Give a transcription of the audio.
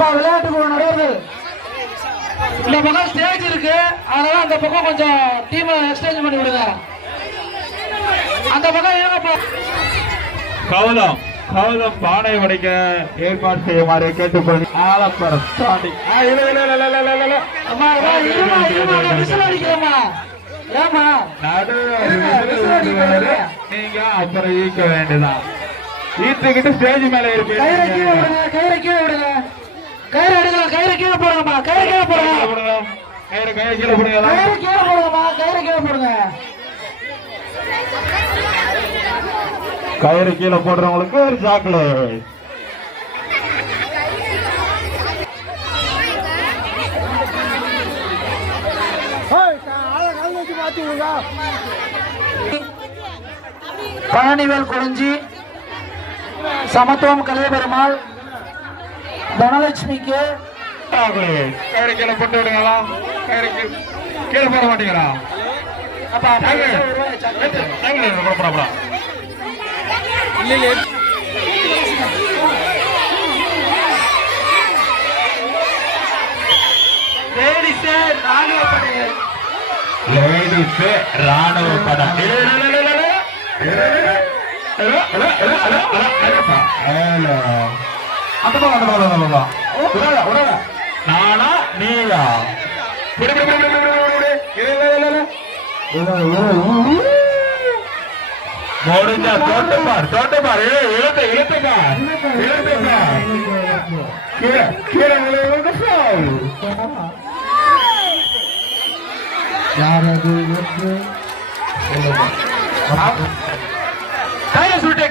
விளையாட்டு குழு நடுவர்கள் இந்த பக்கம் ஸ்டேஜ் இருக்கு, அதனால அந்த பக்கம் கொஞ்சம் டீம் எக்ஸ்சேஞ்ச் பண்ணி விடுங்க. அந்த பக்கம் கவலம் கவலம் பானை உடைக்க ஏற்பாடு செய்யுமாறு கேட்டுக்கொண்டு ஆலப்பரம் நீங்க அப்புறம் ஈக்க வேண்டியதான். ஈத்துக்கிட்டு ஸ்டேஜ் மேல இருப்பீங்க. கயிறை கீழே விடுங்க, கயிறு எடுக்கலாம், கயிறை கீழே போடுங்கம்மா, கயிறு கீழே போடுங்க, கயிறு கீழே போடுங்க, கயிறு கீழே போடுங்கம்மா, கயிறு கீழே போடுங்க. கயிறு கீழே போடுறவங்களுக்கு ஒரு சாக்லேட். பழனிவேல் குறிஞ்சி, சமத்துவம் கலைபெருமாள், தனலட்சுமிக்கு கயிறு கீழே போட்டு விடுங்களா? கயிறு கீழே போட மாட்டீங்களா? ராணுவ படம் நானா நீயா முடிஞ்சா தோட்டப்பார் தோட்டப்பார் இழுத்த இழுத்தப்பார் இழுத்தப்பார் யாரது கயிறு சுட்டு